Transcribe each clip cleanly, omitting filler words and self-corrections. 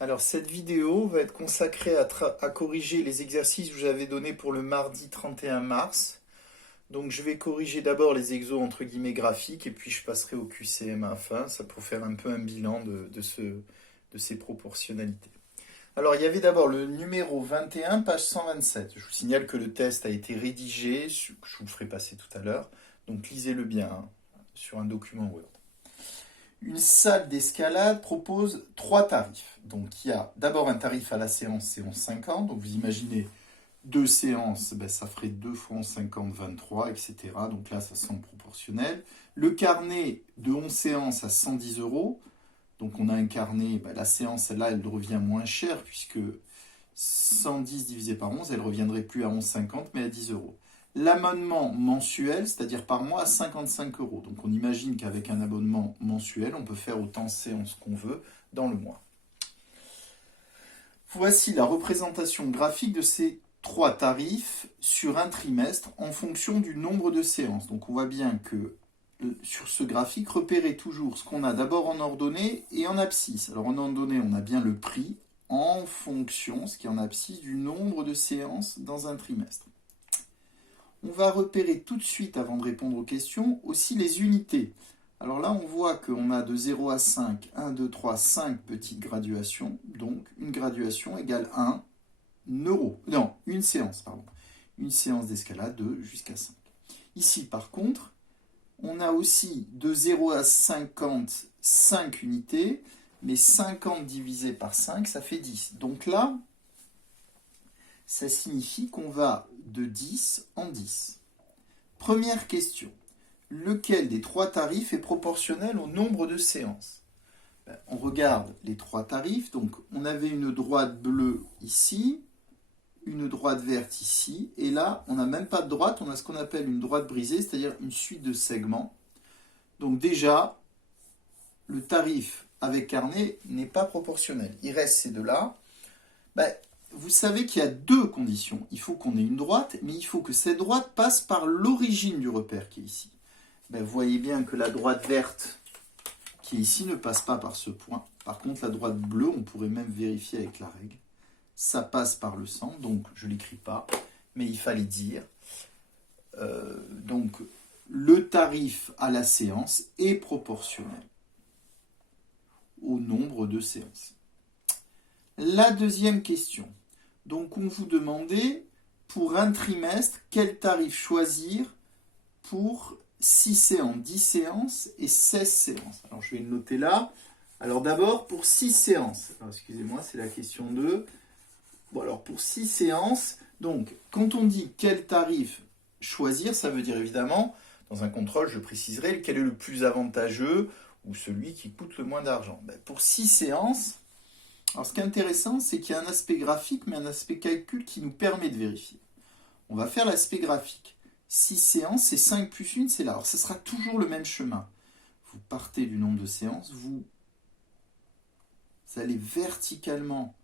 Alors cette vidéo va être consacrée à corriger les exercices que j'avais donnés pour le mardi 31 mars. Donc je vais corriger d'abord les exos entre guillemets graphiques et puis je passerai au QCM à la fin, ça pour faire un peu un bilan de ces proportionnalités. Alors il y avait d'abord le numéro 21, page 127. Je vous signale que le test a été rédigé, je vous le ferai passer tout à l'heure, donc lisez-le bien hein, sur un document Word. Une salle d'escalade propose trois tarifs. Donc il y a d'abord un tarif à la séance 50. Donc vous imaginez deux séances, ça ferait 2 fois 11,50, 23, etc. Donc là, ça semble proportionnel. Le carnet de 11 séances à 110 euros. Donc on a un carnet, la séance, là, elle revient moins chère puisque 110 divisé par 11, elle reviendrait plus à 11,50 mais à 10 euros. L'abonnement mensuel, c'est-à-dire par mois, à 55 euros. Donc on imagine qu'avec un abonnement mensuel, on peut faire autant de séances qu'on veut dans le mois. Voici la représentation graphique de ces trois tarifs sur un trimestre en fonction du nombre de séances. Donc on voit bien que sur ce graphique, repérez toujours ce qu'on a d'abord en ordonnée et en abscisse. Alors en ordonnée, on a bien le prix en fonction, ce qui est en abscisse, du nombre de séances dans un trimestre. On va repérer tout de suite, avant de répondre aux questions, aussi les unités. Alors là, on voit qu'on a de 0 à 5, 1, 2, 3, 5 petites graduations. Donc, une graduation égale 1 euro. Non, une séance, pardon. Une séance d'escalade de jusqu'à 5. Ici, par contre, on a aussi de 0 à 50, 5 unités. Mais 50 divisé par 5, ça fait 10. Donc là, ça signifie qu'on va de 10 en 10. Première question. Lequel des trois tarifs est proportionnel au nombre de séances? On regarde les trois tarifs. Donc, on avait une droite bleue ici, une droite verte ici, et là, on n'a même pas de droite, on a ce qu'on appelle une droite brisée, c'est-à-dire une suite de segments. Donc déjà, le tarif avec carnet n'est pas proportionnel. Il reste ces deux-là. Vous savez qu'il y a deux conditions. Il faut qu'on ait une droite, mais il faut que cette droite passe par l'origine du repère qui est ici. Vous voyez bien que la droite verte qui est ici ne passe pas par ce point. Par contre, la droite bleue, on pourrait même vérifier avec la règle. Ça passe par le centre, donc je ne l'écris pas, mais il fallait dire. Donc, le tarif à la séance est proportionnel au nombre de séances. La deuxième question. Donc, on vous demandait, pour un trimestre, quel tarif choisir pour 6 séances, 10 séances et 16 séances. Alors, je vais le noter là. Alors, d'abord, pour 6 séances. Alors, excusez-moi, c'est la question 2. Bon, alors, pour 6 séances, donc, quand on dit quel tarif choisir, ça veut dire évidemment, dans un contrôle, je préciserai lequel est le plus avantageux ou celui qui coûte le moins d'argent. Pour 6 séances, alors ce qui est intéressant, c'est qu'il y a un aspect graphique, mais un aspect calcul qui nous permet de vérifier. On va faire l'aspect graphique. 6 séances, c'est 5 plus 1, c'est là. Alors, ce sera toujours le même chemin. Vous partez du nombre de séances, vous allez verticalement.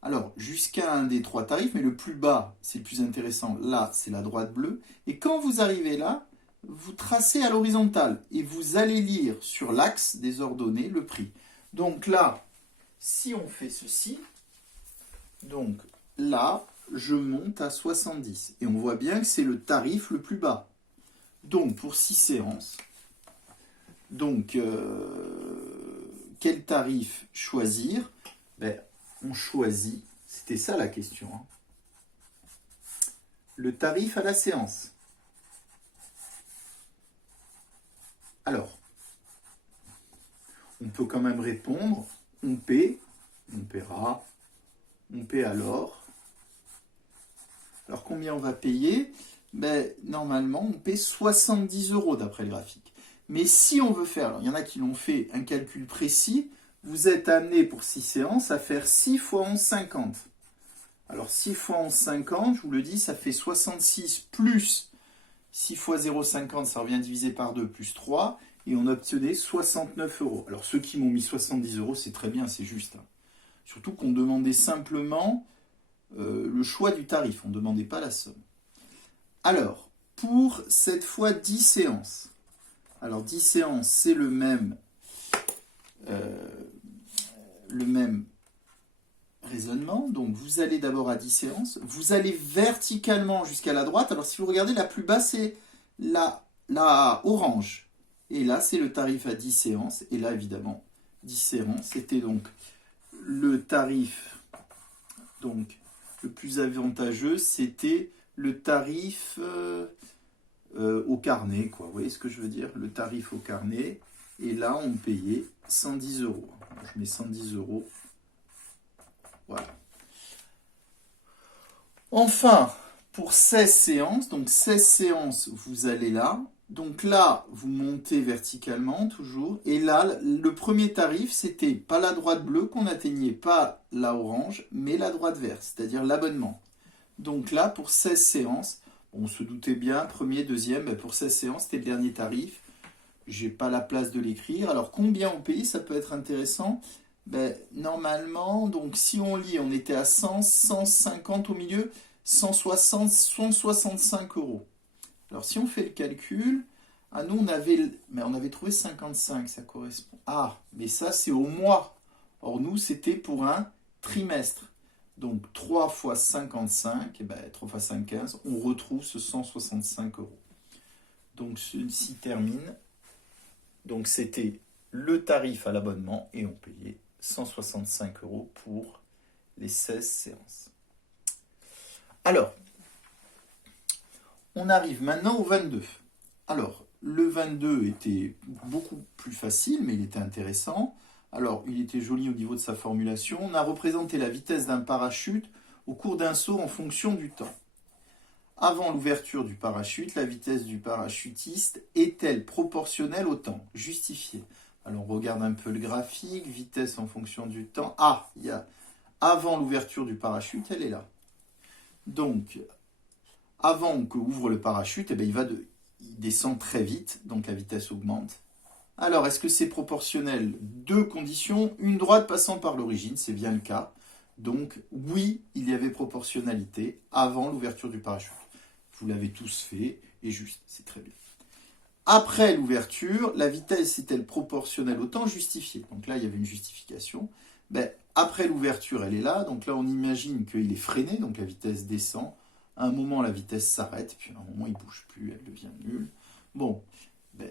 Alors, jusqu'à un des trois tarifs, mais le plus bas, c'est le plus intéressant. Là, c'est la droite bleue. Et quand vous arrivez là, vous tracez à l'horizontale et vous allez lire sur l'axe des ordonnées le prix. Donc là, si on fait ceci, donc là, je monte à 70. Et on voit bien que c'est le tarif le plus bas. Donc, pour 6 séances, donc, quel tarif choisir? On choisit, c'était ça la question, hein, le tarif à la séance. Alors, on peut quand même répondre, on paie, on paiera, on paie alors. Alors combien on va payer? Normalement, on paie 70 euros d'après le graphique. Mais si on veut faire, alors, il y en a qui l'ont fait un calcul précis, vous êtes amené pour 6 séances à faire 6 fois 11,50. Alors 6 fois 11,50, je vous le dis, ça fait 66 plus 6 fois 0,50, ça revient divisé par 2 plus 3, et on obtenait 69 euros. Alors ceux qui m'ont mis 70 euros, c'est très bien, c'est juste. Surtout qu'on demandait simplement le choix du tarif, on ne demandait pas la somme. Alors, pour cette fois 10 séances, alors 10 séances, c'est le même raisonnement. Donc, vous allez d'abord à 10 séances. Vous allez verticalement jusqu'à la droite. Alors, si vous regardez, la plus basse, c'est la orange. Et là, c'est le tarif à 10 séances. Et là, évidemment, 10 séances, c'était donc le tarif donc, le plus avantageux, c'était le tarif au carnet, quoi. Vous voyez ce que je veux dire? Le tarif au carnet. Et là, on payait 110 euros. Je mets 110 euros. Voilà. Enfin, pour 16 séances, donc 16 séances, vous allez là. Donc là, vous montez verticalement, toujours. Et là, le premier tarif, c'était pas la droite bleue qu'on atteignait, pas la orange, mais la droite verte, c'est-à-dire l'abonnement. Donc là, pour 16 séances, on se doutait bien, premier, deuxième, ben pour 16 séances, c'était le dernier tarif. J'ai pas la place de l'écrire. Alors, combien on paye? Ça peut être intéressant. Ben, normalement, donc si on lit, on était à 100, 150 au milieu, 160, 165 euros. Alors, si on fait le calcul, nous, on avait trouvé 55, ça correspond. Ah, mais ça, c'est au mois. Or, nous, c'était pour un trimestre. Donc, 3 fois 55, et ben, 3 fois 5, 15, on retrouve ce 165 euros. Donc, ceci termine. Donc, c'était le tarif à l'abonnement et on payait 165 euros pour les 16 séances. Alors, on arrive maintenant au 22. Alors, le 22 était beaucoup plus facile, mais il était intéressant. Alors, il était joli au niveau de sa formulation. On a représenté la vitesse d'un parachute au cours d'un saut en fonction du temps. Avant l'ouverture du parachute, la vitesse du parachutiste est-elle proportionnelle au temps? Justifié. Alors, on regarde un peu le graphique. Vitesse en fonction du temps. Ah, il y a avant l'ouverture du parachute, elle est là. Donc, avant que ouvre le parachute, eh bien, il descend très vite, donc la vitesse augmente. Alors, est-ce que c'est proportionnel? Deux conditions, une droite passant par l'origine, c'est bien le cas. Donc, oui, il y avait proportionnalité avant l'ouverture du parachute. Vous l'avez tous fait, et juste, c'est très bien. Après l'ouverture, la vitesse est-elle proportionnelle au temps? Justifié. Donc là, il y avait une justification. Ben, après l'ouverture, elle est là. Donc là, on imagine qu'il est freiné, donc la vitesse descend. À un moment, la vitesse s'arrête, puis à un moment, il ne bouge plus, elle devient nulle. Bon, ben,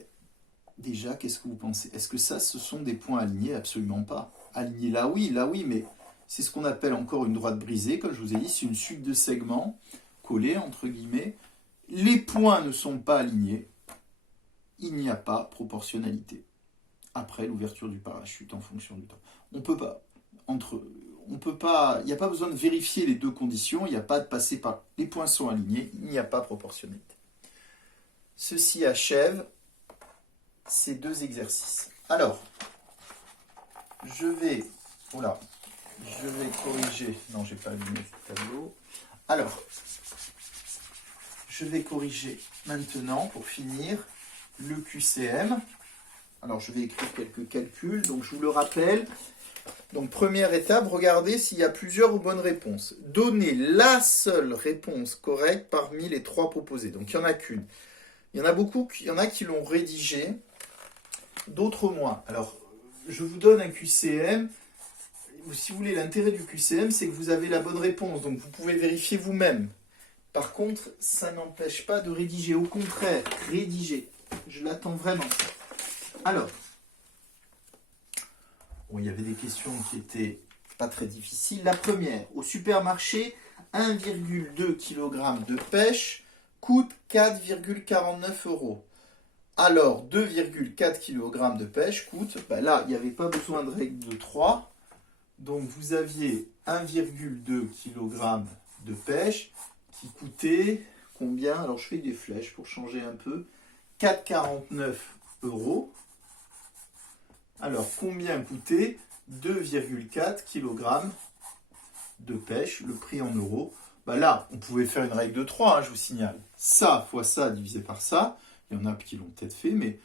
déjà, qu'est-ce que vous pensez? Est-ce que ça, ce sont des points alignés? Absolument pas. Alignés là, oui, mais c'est ce qu'on appelle encore une droite brisée. Comme je vous ai dit, c'est une suite de segments collés, entre guillemets. Les points ne sont pas alignés. Il n'y a pas proportionnalité après l'ouverture du parachute en fonction du temps. On peut pas, il n'y a pas besoin de vérifier les deux conditions, il n'y a pas de passer par les points sont alignés, il n'y a pas proportionnalité. Ceci achève ces deux exercices. Alors, je vais corriger, non, j'ai pas allumé ce tableau. Alors, je vais corriger maintenant pour finir le QCM. Alors, je vais écrire quelques calculs. Donc, je vous le rappelle. Donc, première étape, regardez s'il y a plusieurs ou bonnes réponses. Donnez la seule réponse correcte parmi les trois proposées. Donc, il n'y en a qu'une. Il y en a beaucoup, il y en a qui l'ont rédigé, d'autres moins. Alors, je vous donne un QCM. Si vous voulez, l'intérêt du QCM, c'est que vous avez la bonne réponse. Donc, vous pouvez vérifier vous-même. Par contre, ça n'empêche pas de rédiger. Au contraire, rédiger. Je l'attends vraiment. Alors, bon, il y avait des questions qui étaient pas très difficiles. La première, au supermarché, 1,2 kg de pêche coûte 4,49 euros. Alors, 2,4 kg de pêche coûte, ben là, il n'y avait pas besoin de règle de 3. Donc, vous aviez 1,2 kg de pêche qui coûtait combien? Alors, je fais des flèches pour changer un peu. 4,49 euros. Alors, combien coûtait 2,4 kg de pêche, le prix en euros? Ben là, on pouvait faire une règle de 3, je vous signale. Ça fois ça divisé par ça. Il y en a qui l'ont peut-être fait, mais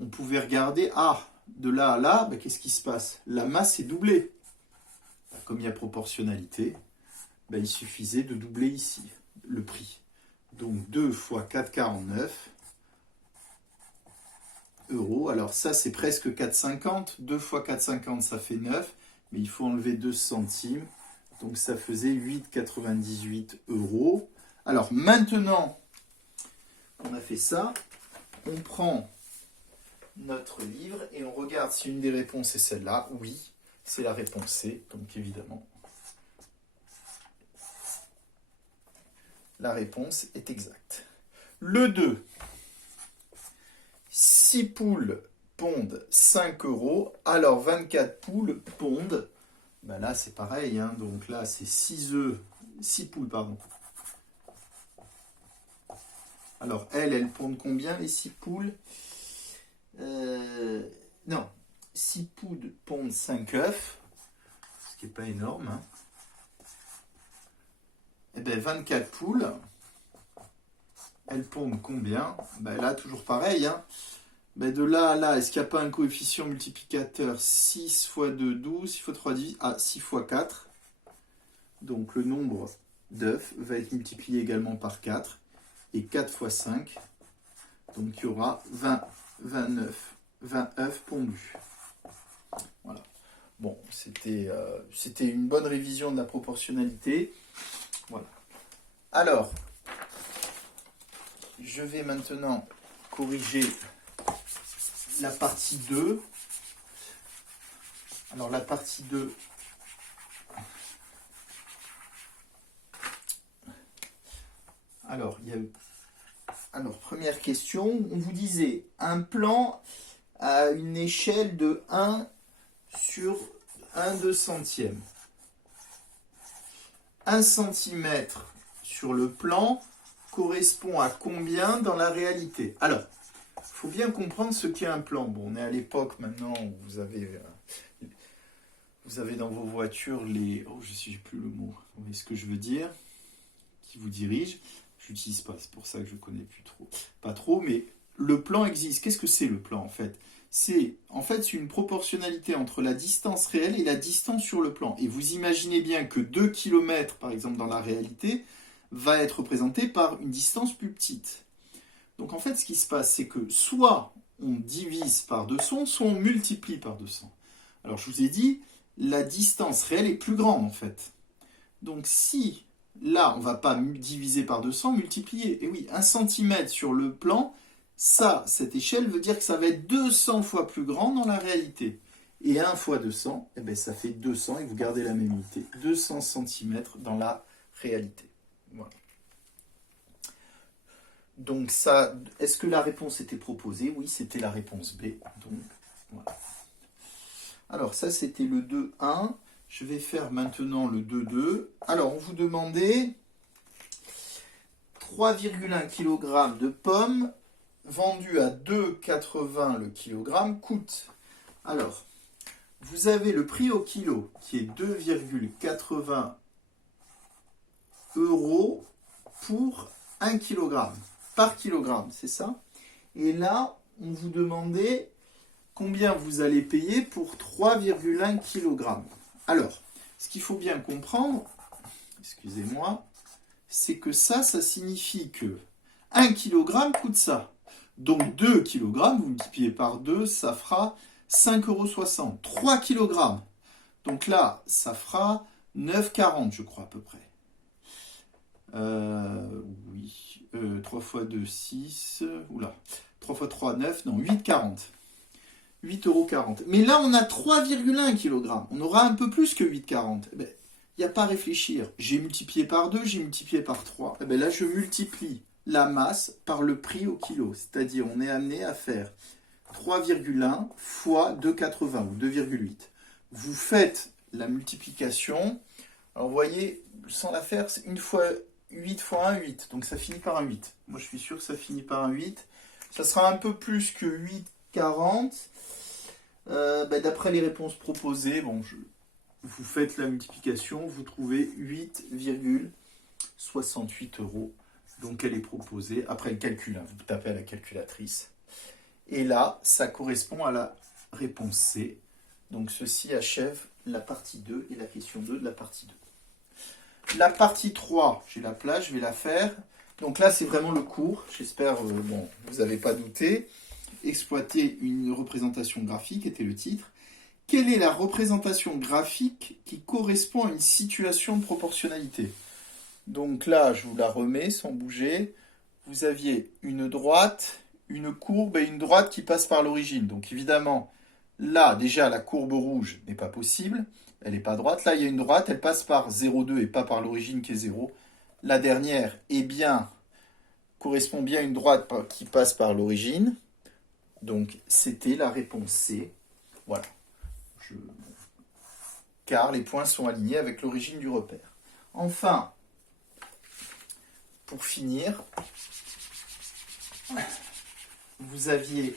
on pouvait regarder, de là à là, ben, qu'est-ce qui se passe? La masse est doublée. Ben, comme il y a proportionnalité, ben, il suffisait de doubler ici le prix. Donc 2 fois 4,49 euros. Alors ça, c'est presque 4,50. 2 fois 4,50, ça fait 9. Mais il faut enlever 2 centimes. Donc ça faisait 8,98 €. Alors maintenant qu'on a fait ça, on prend notre livre et on regarde si une des réponses est celle-là. Oui, c'est la réponse C, donc évidemment, la réponse est exacte. Le 2, 6 poules pondent 5 €, alors 24 poules pondent, ben là c'est pareil, hein, donc là c'est 6 poules, pardon. Alors elles pondent combien les 6 poules? Non, 6 poules pondent 5 œufs, ce qui n'est pas énorme. Hein. Et bien 24 poules, elles pondent combien? Ben là, toujours pareil. Hein. Ben de là à là, est-ce qu'il n'y a pas un coefficient multiplicateur? 6 fois 2, 12, 6 fois 3, 10, 6 fois 4. Donc le nombre d'œufs va être multiplié également par 4. Et 4 fois 5, donc il y aura 20 œufs pondus. Voilà. Bon, c'était une bonne révision de la proportionnalité. Voilà. Alors, je vais maintenant corriger la partie 2. Alors, la partie 2. Alors, il y a eu... Alors, première question, on vous disait un plan à une échelle de 1 sur 1/2 centième. 1 cm sur le plan correspond à combien dans la réalité? Alors, il faut bien comprendre ce qu'est un plan. Bon, on est à l'époque maintenant où vous avez dans vos voitures les... Oh, je ne sais plus le mot. Vous voyez ce que je veux dire? Qui vous dirige. Je n'utilise pas, c'est pour ça que je ne connais plus trop. Pas trop, mais le plan existe. Qu'est-ce que c'est le plan en fait? C'est une proportionnalité entre la distance réelle et la distance sur le plan. Et vous imaginez bien que 2 km, par exemple, dans la réalité, va être représenté par une distance plus petite. Donc en fait, ce qui se passe, c'est que soit on divise par 200, soit on multiplie par 200. Alors je vous ai dit, la distance réelle est plus grande en fait. Donc si... Là, on ne va pas diviser par 200, multiplier. Et oui, 1 cm sur le plan, cette échelle veut dire que ça va être 200 fois plus grand dans la réalité. Et 1 fois 200, eh bien, ça fait 200, et vous gardez la même unité. 200 cm dans la réalité. Voilà. Donc ça, est-ce que la réponse était proposée? Oui, c'était la réponse B. Donc, voilà. Alors ça, c'était le 2,1. Je vais faire maintenant le 2,2. Alors, on vous demandait 3,1 kg de pommes vendues à 2,80 le kilogramme coûtent. Alors, vous avez le prix au kilo qui est 2,80 € pour 1 kg. Par kilogramme, c'est ça? Et là, on vous demandait combien vous allez payer pour 3,1 kg. Alors, ce qu'il faut bien comprendre, excusez-moi, c'est que ça signifie que 1 kg coûte ça. Donc 2 kg, vous multipliez par 2, ça fera 5,60 €. 3 kg, donc là, ça fera 9,40 €, je crois, à peu près. Oui, 3 fois 2, 6, oula, 3 fois 3, 9, non, 8,40 €. 8,40 €. Mais là, on a 3,1 kg. On aura un peu plus que 8,40 €. Il n'y a pas à réfléchir. J'ai multiplié par 2, j'ai multiplié par 3. Là, je multiplie la masse par le prix au kilo. C'est-à-dire, on est amené à faire 3,1 fois 2,80 ou 2,8. Vous faites la multiplication. Alors, vous voyez, sans la faire, c'est 1 fois 8 fois 1, 8. Donc, ça finit par un 8. Moi, je suis sûr que ça finit par un 8. Ça sera un peu plus que 8,40. D'après les réponses proposées, vous faites la multiplication, vous trouvez 8,68 €. Donc elle est proposée, après le calcul, vous tapez à la calculatrice. Et là, ça correspond à la réponse C. Donc ceci achève la partie 2 et la question 2 de la partie 2. La partie 3, j'ai la place, je vais la faire. Donc là, c'est vraiment le cours. J'espère, vous n'avez pas douté. Exploiter une représentation graphique était le titre. quelle est la représentation graphique qui correspond à une situation de proportionnalité? Donc là, je vous la remets sans bouger. Vous aviez une droite, une courbe et une droite qui passe par l'origine. Donc évidemment, là, déjà, la courbe rouge n'est pas possible. Elle n'est pas droite. Là, il y a une droite, elle passe par 0,2 et pas par l'origine qui est 0. La dernière correspond bien à une droite qui passe par l'origine. Donc, c'était la réponse C. Voilà. Car les points sont alignés avec l'origine du repère. Enfin, pour finir, vous aviez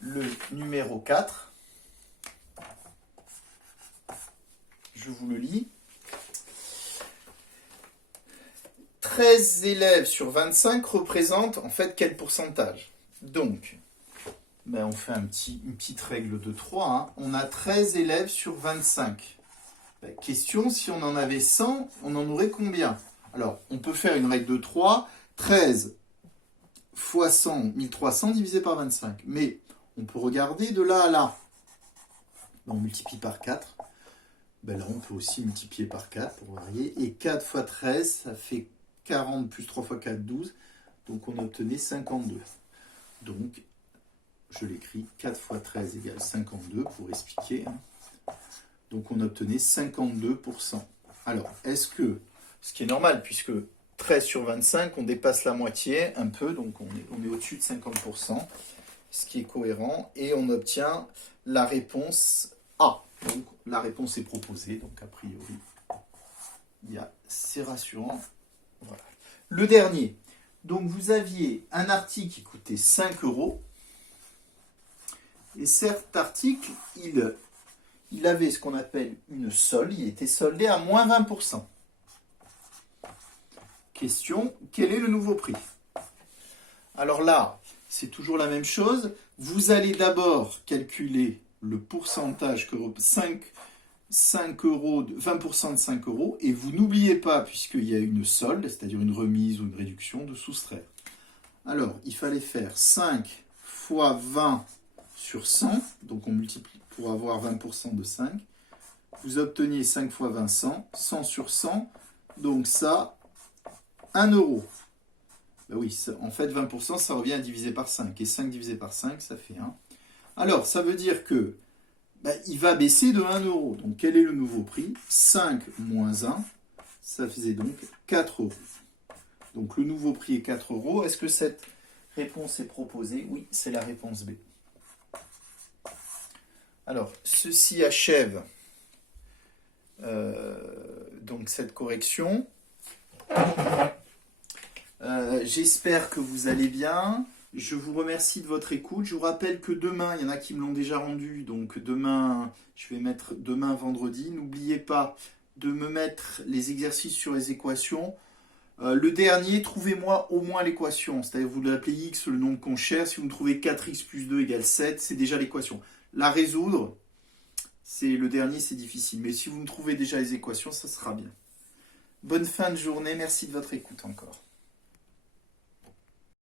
le numéro 4. Je vous le lis. 13 élèves sur 25 représentent en fait quel pourcentage? Donc, on fait une petite règle de 3. Hein. On a 13 élèves sur 25. Question, si on en avait 100, on en aurait combien? Alors, on peut faire une règle de 3. 13 fois 100, 1300 divisé par 25. Mais on peut regarder de là à là. On multiplie par 4. Là, on peut aussi multiplier par 4 pour varier. Et 4 fois 13, ça fait 40 plus 3 fois 4, 12. Donc, on obtenait 52. Donc, je l'écris, 4 fois 13 égale 52 pour expliquer. Donc, on obtenait 52%. Alors, est-ce que, ce qui est normal, puisque 13 sur 25, on dépasse la moitié un peu, donc on est au-dessus de 50%, ce qui est cohérent, et on obtient la réponse A. Donc, la réponse est proposée, donc a priori, c'est rassurant. Voilà. Le dernier. Donc, vous aviez un article qui coûtait 5 euros. Et cet article, il avait ce qu'on appelle une solde. Il était soldé à moins 20%. Question, quel est le nouveau prix? Alors là, c'est toujours la même chose. Vous allez d'abord calculer le pourcentage que 5 euros, 20% de 5 euros, et vous n'oubliez pas, puisqu'il y a une solde, c'est-à-dire une remise ou une réduction, de soustraire. Alors, il fallait faire 5 fois 20 sur 100, donc on multiplie pour avoir 20% de 5. Vous obteniez 5 fois 20, 100, 100 sur 100, donc ça, 1 euro. Oui, en fait, 20%, ça revient à diviser par 5, et 5 divisé par 5, ça fait 1. Alors, ça veut dire que il va baisser de 1 euro. Donc, quel est le nouveau prix? 5 moins 1, ça faisait donc 4 euros. Donc, le nouveau prix est 4 euros. Est-ce que cette réponse est proposée? Oui, c'est la réponse B. Alors, ceci achève donc cette correction. J'espère que vous allez bien. Je vous remercie de votre écoute. Je vous rappelle que demain, il y en a qui me l'ont déjà rendu. Donc demain, je vais mettre demain vendredi. N'oubliez pas de me mettre les exercices sur les équations. Le dernier, trouvez-moi au moins l'équation. C'est-à-dire, vous l'appelez x, le nombre qu'on cherche. Si vous me trouvez 4x plus 2 égale 7, c'est déjà l'équation. La résoudre, le dernier, c'est difficile. Mais si vous me trouvez déjà les équations, ça sera bien. Bonne fin de journée. Merci de votre écoute encore.